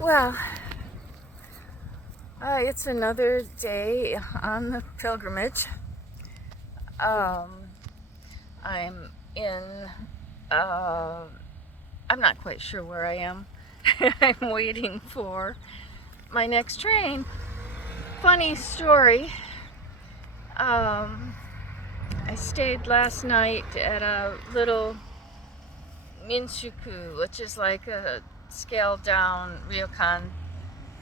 Well, it's another day on the pilgrimage. Um, I'm in, uh, I'm not quite sure where I am. I'm waiting for my next train. Funny story. Um, I stayed last night at a little Minshuku, which is like a scaled down ryokan.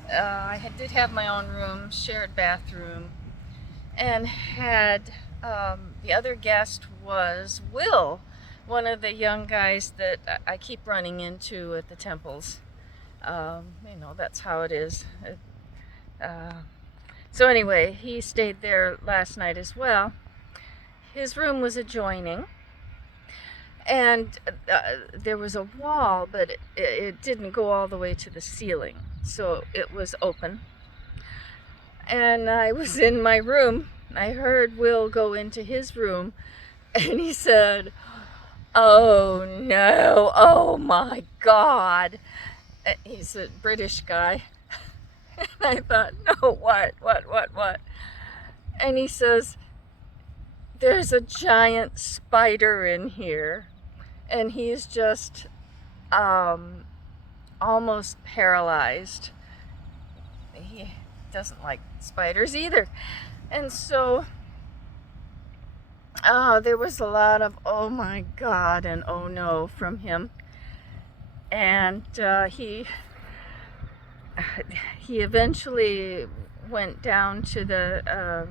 I did have my own room, shared bathroom, and had the other guest was Will, one of the young guys that I keep running into at the temples. That's how it is. Uh, so anyway, he stayed there last night as well. His room was adjoining, and there was a wall, but it didn't go all the way to the ceiling, so it was open. And I was in my room. I heard Will go into his room, and he said, "Oh no, oh my God." He's a British guy. And I thought, no, what? And he says, "There's a giant spider in here." And he's just almost paralyzed. He doesn't like spiders either. And so there was a lot of "oh my God" and "oh no" from him. And he eventually went down to the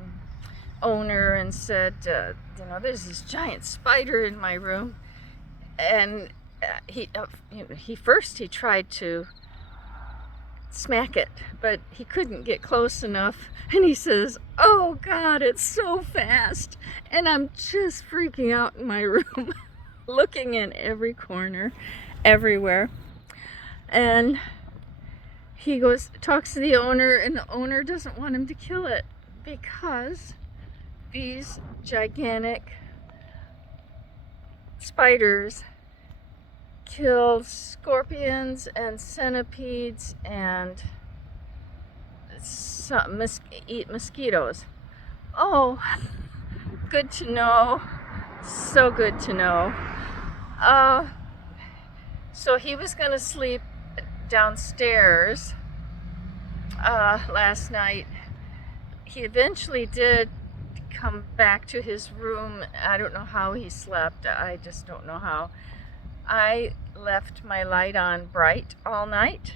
owner and said, "There's this giant spider in my room." And he tried to smack it, but he couldn't get close enough. And he says, "Oh God, it's so fast." And I'm just freaking out in my room, looking in every corner, everywhere. And he talks to the owner, and the owner doesn't want him to kill it because these gigantic spiders kill scorpions and centipedes and eat mosquitoes. Oh, good to know. So good to know. So he was going to sleep downstairs last night. He eventually did come back to his room. I don't know how he slept. I just don't know how. I left my light on bright all night,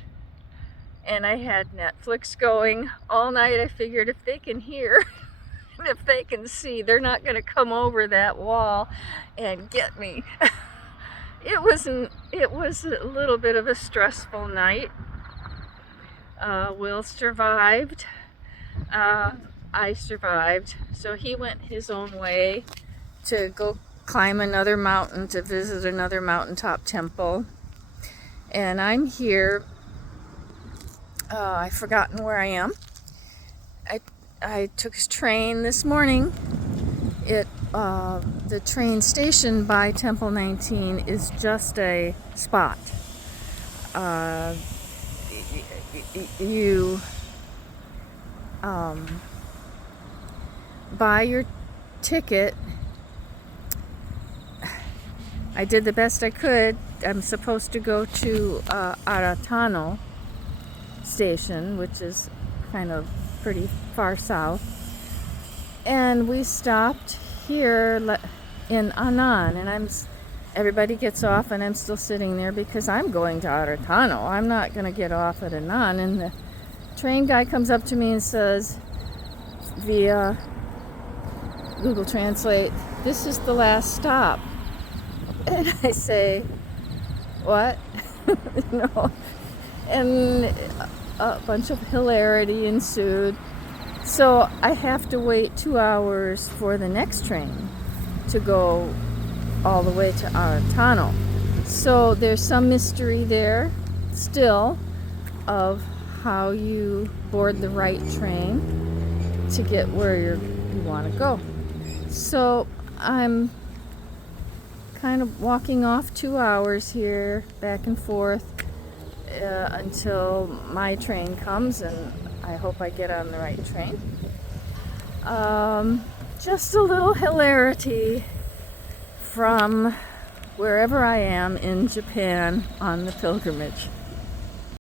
and I had Netflix going all night. I figured if they can hear and if they can see, they're not going to come over that wall and get me. It was a little bit of a stressful night. Will survived. I survived. So he went his own way to go climb another mountain, to visit another mountaintop temple. And I'm here. I've forgotten where I am. I took a train this morning. The train station by Temple 19 is just a spot. You buy your ticket. I did the best I could. I'm supposed to go to Aratano station, which is kind of pretty far south. And we stopped here in Annan, and everybody gets off, and I'm still sitting there because I'm going to Aratano. I'm not going to get off at Annan. And the train guy comes up to me and says, via Google Translate, "This is the last stop." And I say, "What?" No. And a bunch of hilarity ensued. So I have to wait 2 hours for the next train to go all the way to Aratano. So there's some mystery there still of how you board the right train to get where you want to go. So I'm kind of walking off 2 hours here, back and forth. until my train comes, and I hope I get on the right train. Just a little hilarity from wherever I am in Japan on the pilgrimage.